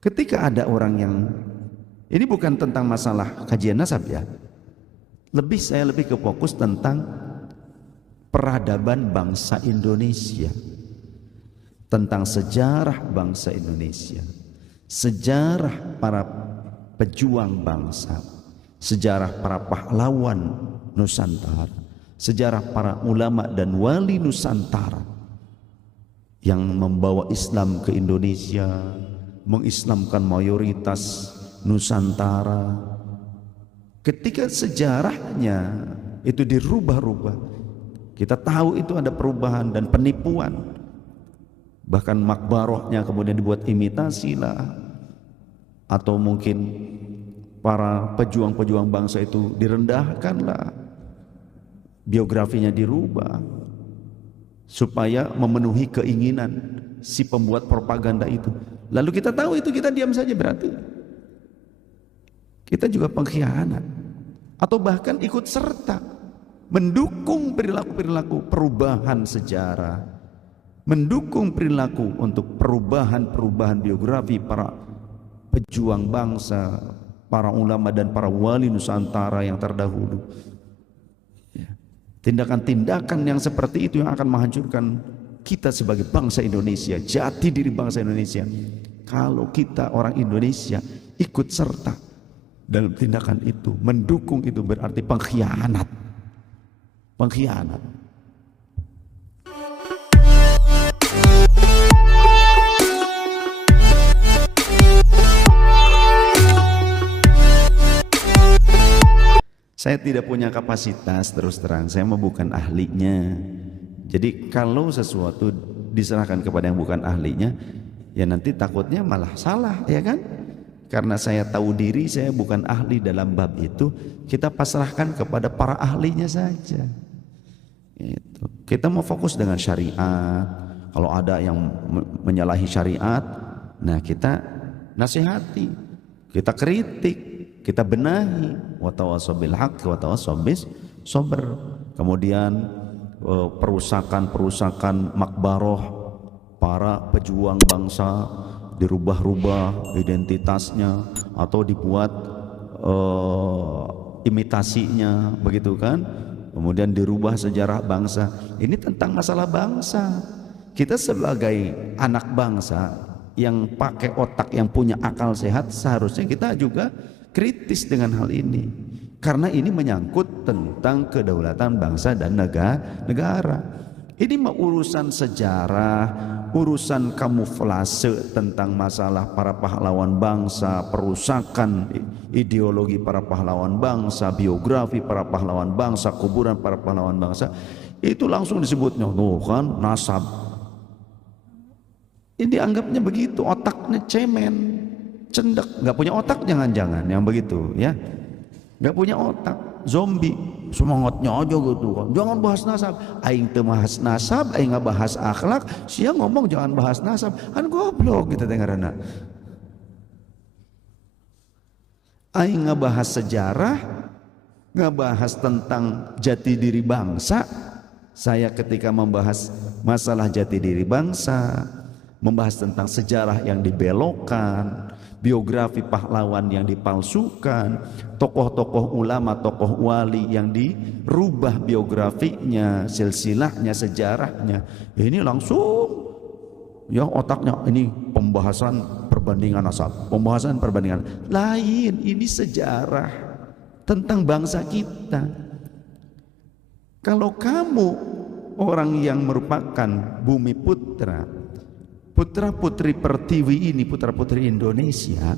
Ketika ada orang yang, ini bukan tentang masalah kajian nasab ya, saya lebih ke fokus tentang peradaban bangsa Indonesia, tentang sejarah bangsa Indonesia, sejarah para pejuang bangsa, sejarah para pahlawan Nusantara, sejarah para ulama dan wali Nusantara yang membawa Islam ke Indonesia, mengislamkan mayoritas Nusantara. Ketika sejarahnya itu dirubah-rubah, kita tahu itu ada perubahan dan penipuan, bahkan makbarohnya kemudian dibuat imitasi lah, atau mungkin para pejuang-pejuang bangsa itu direndahkan lah, biografinya dirubah supaya memenuhi keinginan si pembuat propaganda itu. Lalu kita tahu itu, kita diam saja, berarti kita juga pengkhianat, atau bahkan ikut serta mendukung perilaku-perilaku perubahan sejarah, mendukung perilaku untuk perubahan biografi para pejuang bangsa, para ulama dan para wali Nusantara yang terdahulu. Tindakan-tindakan yang seperti itu yang akan menghancurkan kita sebagai bangsa Indonesia, jati diri bangsa Indonesia. Kalau kita orang Indonesia ikut serta dalam tindakan itu, mendukung itu, berarti pengkhianat. Pengkhianat. Saya tidak punya kapasitas, terus terang, saya mah bukan ahlinya. Jadi kalau sesuatu diserahkan kepada yang bukan ahlinya, ya nanti takutnya malah salah, ya kan? Karena saya tahu diri saya bukan ahli dalam bab itu, kita pasrahkan kepada para ahlinya saja. Itu. Kita mau fokus dengan syariat. Kalau ada yang menyalahi syariat, nah kita nasihati, kita kritik, kita benahi, wa tawassaw bil haqq wa tawassaw bis sabr. Kemudian perusakan makbaroh para pejuang bangsa dirubah-rubah identitasnya atau dibuat imitasinya, begitu kan? Kemudian dirubah sejarah bangsa. Ini tentang masalah bangsa. Kita sebagai anak bangsa yang pakai otak, yang punya akal sehat, seharusnya kita juga kritis dengan hal ini, karena ini menyangkut tentang kedaulatan bangsa dan negara. Ini mah urusan sejarah, urusan kamuflase tentang masalah para pahlawan bangsa, perusakan ideologi para pahlawan bangsa, biografi para pahlawan bangsa, kuburan para pahlawan bangsa. Itu langsung disebutnya, tuh kan, nasab. Ini dianggapnya begitu, otaknya cemen, cendek, nggak punya otak, jangan-jangan yang begitu ya, nggak punya otak, zombie, semangatnya aja gitu kan. Jangan bahas nasab, aing teu bahas nasab, aing nggak bahas akhlak, sia ngomong jangan bahas nasab, kan goblok gitu dengaranna. Aing nggak bahas sejarah, nggak bahas tentang jati diri bangsa. Saya ketika membahas masalah jati diri bangsa, membahas tentang sejarah yang dibelokkan, biografi pahlawan yang dipalsukan, tokoh-tokoh ulama, tokoh wali yang dirubah biografinya, silsilahnya, sejarahnya. Ya ini langsung ya otaknya, ini pembahasan perbandingan nasab, pembahasan perbandingan lain. Ini sejarah tentang bangsa kita. Kalau kamu orang yang merupakan bumi putra, putra-putri Pertiwi ini, putra-putri Indonesia,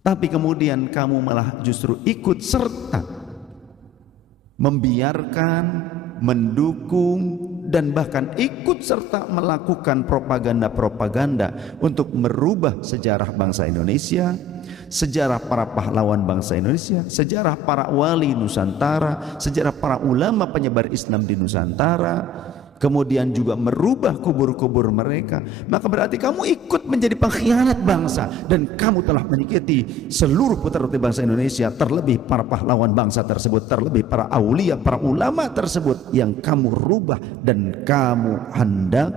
tapi kemudian kamu malah justru ikut serta membiarkan, mendukung, dan bahkan ikut serta melakukan propaganda-propaganda untuk merubah sejarah bangsa Indonesia, sejarah para pahlawan bangsa Indonesia, sejarah para wali Nusantara, sejarah para ulama penyebar Islam di Nusantara, kemudian juga merubah kubur-kubur mereka, maka berarti kamu ikut menjadi pengkhianat bangsa, dan kamu telah menyakiti seluruh putra-putri bangsa Indonesia, terlebih para pahlawan bangsa tersebut, terlebih para aulia, para ulama tersebut yang kamu rubah, dan kamu hendak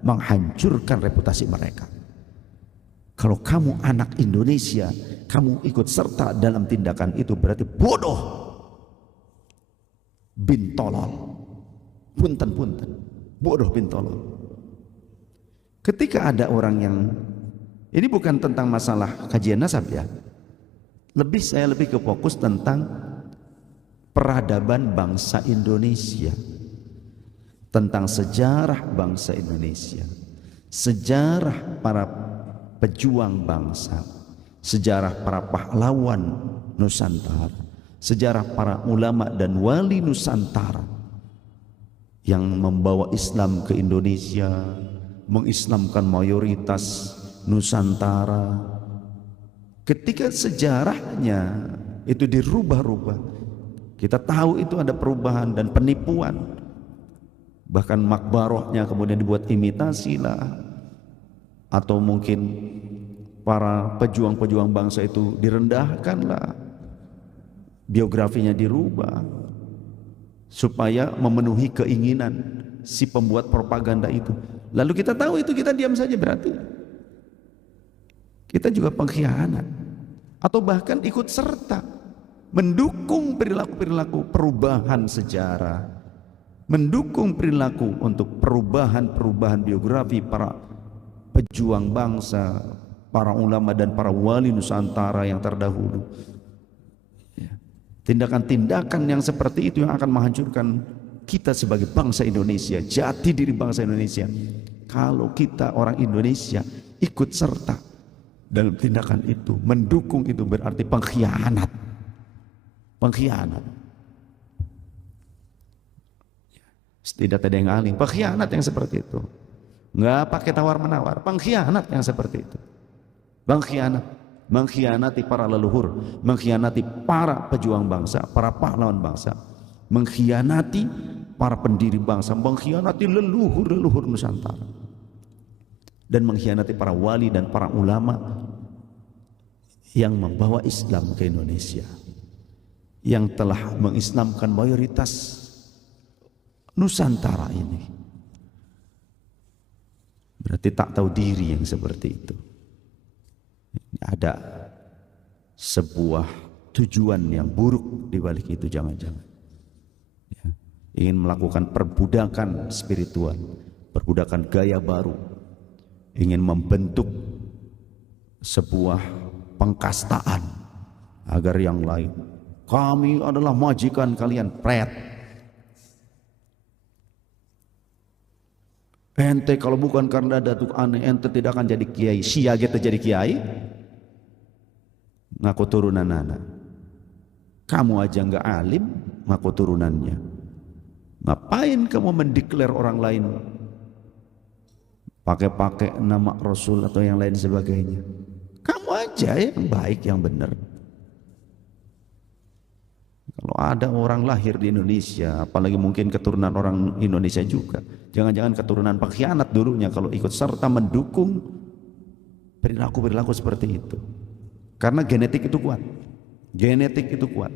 menghancurkan reputasi mereka. Kalau kamu anak Indonesia, kamu ikut serta dalam tindakan itu berarti bodoh, bin tolol. Punten, bodoh bin tolol. Ketika ada orang yang, ini bukan tentang masalah kajian nasab ya, saya lebih ke fokus tentang peradaban bangsa Indonesia, tentang sejarah bangsa Indonesia, sejarah para pejuang bangsa, sejarah para pahlawan Nusantara, sejarah para ulama dan wali Nusantara yang membawa Islam ke Indonesia, mengislamkan mayoritas Nusantara. Ketika sejarahnya itu dirubah-rubah, kita tahu itu ada perubahan dan penipuan, bahkan makbarohnya kemudian dibuat imitasi lah, atau mungkin para pejuang-pejuang bangsa itu direndahkan lah, biografinya dirubah supaya memenuhi keinginan si pembuat propaganda itu. Lalu kita tahu itu, kita diam saja, berarti kita juga pengkhianat, atau bahkan ikut serta mendukung perilaku-perilaku perubahan sejarah, mendukung perilaku untuk perubahan biografi para pejuang bangsa, para ulama dan para wali Nusantara yang terdahulu. Tindakan-tindakan yang seperti itu yang akan menghancurkan kita sebagai bangsa Indonesia, jati diri bangsa Indonesia. Kalau kita orang Indonesia ikut serta dalam tindakan itu, mendukung itu, berarti pengkhianat. Tidak ada yang aling, pengkhianat yang seperti itu. Nggak pakai tawar-menawar, pengkhianat yang seperti itu. Mengkhianati para leluhur, mengkhianati para pejuang bangsa, para pahlawan bangsa, mengkhianati para pendiri bangsa, mengkhianati leluhur Nusantara, dan mengkhianati para wali dan para ulama yang membawa Islam ke Indonesia, yang telah mengislamkan mayoritas Nusantara ini. Berarti tak tahu diri yang seperti itu. Ada sebuah tujuan yang buruk di balik itu, jangan-jangan ya, ingin melakukan perbudakan spiritual, perbudakan gaya baru, ingin membentuk sebuah pengkastaan agar yang lain, kami adalah majikan kalian, pret. Ente kalau bukan karena datuk aneh, ente tidak akan jadi kiai. Sia kita jadi kiai, ngaku turunan anak. Kamu aja nggak alim, ngaku turunannya. Ngapain kamu mendeklar orang lain pakai nama Rasul atau yang lain sebagainya? Kamu aja yang baik, yang benar. Kalau ada orang lahir di Indonesia, apalagi mungkin keturunan orang Indonesia juga, jangan-jangan keturunan pengkhianat dulunya kalau ikut serta mendukung perilaku seperti itu. Karena genetik itu kuat.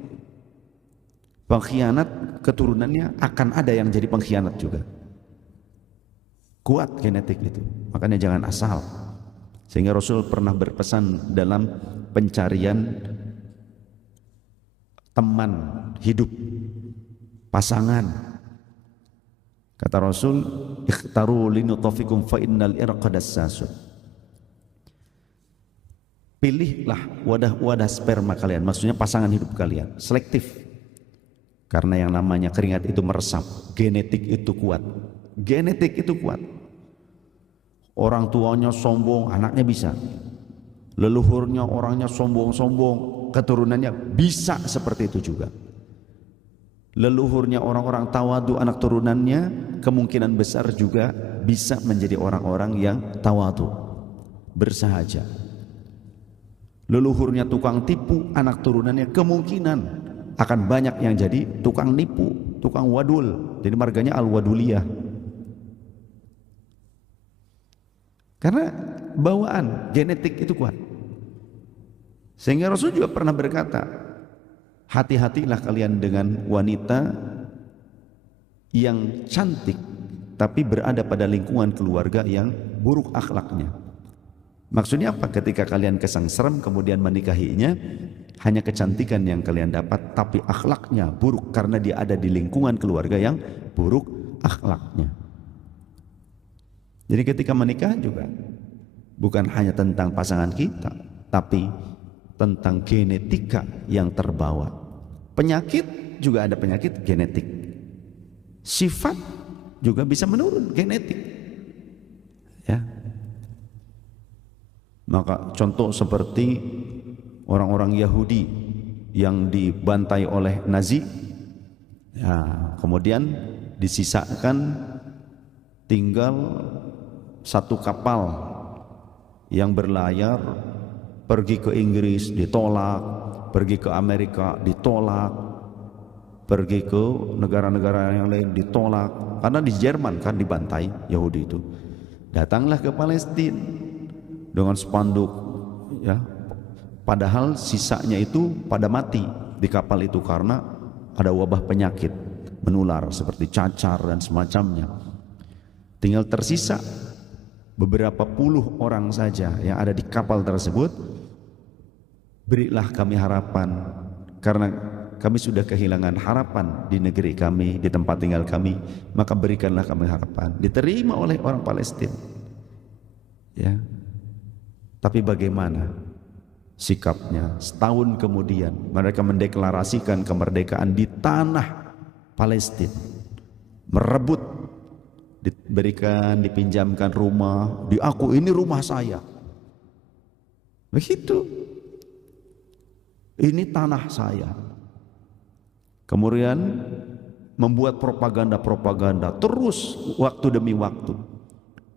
Pengkhianat keturunannya akan ada yang jadi pengkhianat juga. Kuat genetik itu. Makanya jangan asal. Sehingga Rasul pernah berpesan dalam pencarian teman hidup, pasangan. Kata Rasul, ikhtaru linutafikum fa innal irqa dassasun. Pilihlah wadah sperma kalian, maksudnya pasangan hidup kalian, selektif. Karena yang namanya keringat itu meresap, genetik itu kuat. Orang tuanya sombong, anaknya bisa. Leluhurnya orangnya sombong, keturunannya bisa seperti itu juga. Leluhurnya orang-orang tawadu, anak turunannya kemungkinan besar juga bisa menjadi orang-orang yang tawadu, bersahaja. Leluhurnya tukang tipu, anak turunannya kemungkinan akan banyak yang jadi tukang nipu, tukang wadul. Jadi marganya al-waduliyah. Karena bawaan genetik itu kuat. Sehingga Rasul juga pernah berkata, hati-hatilah kalian dengan wanita yang cantik tapi berada pada lingkungan keluarga yang buruk akhlaknya. Maksudnya apa? Ketika kalian kesengsem kemudian menikahinya, hanya kecantikan yang kalian dapat, tapi akhlaknya buruk karena dia ada di lingkungan keluarga yang buruk akhlaknya. Jadi ketika menikah juga bukan hanya tentang pasangan kita, tapi tentang genetika yang terbawa. Penyakit juga ada penyakit genetik. Sifat juga bisa menurun genetik. Ya. Maka contoh seperti orang-orang Yahudi yang dibantai oleh Nazi, ya, kemudian disisakan tinggal satu kapal yang berlayar pergi ke Inggris ditolak, pergi ke Amerika ditolak, pergi ke negara-negara yang lain ditolak, karena di Jerman kan dibantai Yahudi itu. Datanglah ke Palestina dengan spanduk, ya, padahal sisanya itu pada mati di kapal itu karena ada wabah penyakit menular seperti cacar dan semacamnya. Tinggal tersisa beberapa puluh orang saja yang ada di kapal tersebut. Berilah kami harapan, karena kami sudah kehilangan harapan di negeri kami, di tempat tinggal kami, maka berikanlah kami harapan. Diterima oleh orang Palestina, ya. Tapi bagaimana sikapnya? Setahun kemudian mereka mendeklarasikan kemerdekaan di tanah Palestina, merebut, diberikan, dipinjamkan rumah, diaku ini rumah saya. Begitu, ini tanah saya. Kemudian membuat propaganda-propaganda terus waktu demi waktu,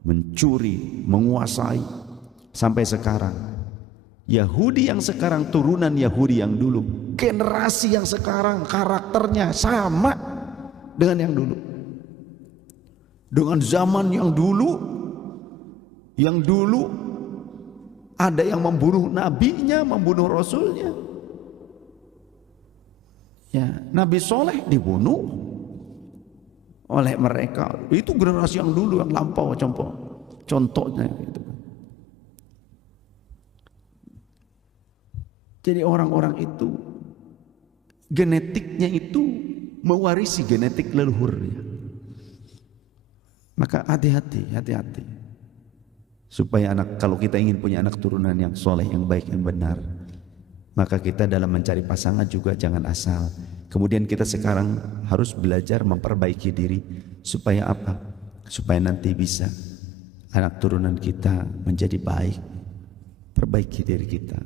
mencuri, menguasai. Sampai sekarang Yahudi yang sekarang turunan Yahudi yang dulu, generasi yang sekarang karakternya sama dengan yang dulu, dengan zaman yang dulu. Yang dulu ada yang membunuh nabinya, membunuh rasulnya, ya, Nabi Soleh dibunuh oleh mereka. Itu generasi yang dulu, yang lampau, contohnya gitu. Jadi orang-orang itu genetiknya itu mewarisi genetik leluhurnya. Maka hati-hati supaya kalau kita ingin punya anak turunan yang soleh, yang baik, yang benar, maka kita dalam mencari pasangan juga jangan asal. Kemudian kita sekarang harus belajar memperbaiki diri supaya apa? Supaya nanti bisa anak turunan kita menjadi baik. Perbaiki diri kita.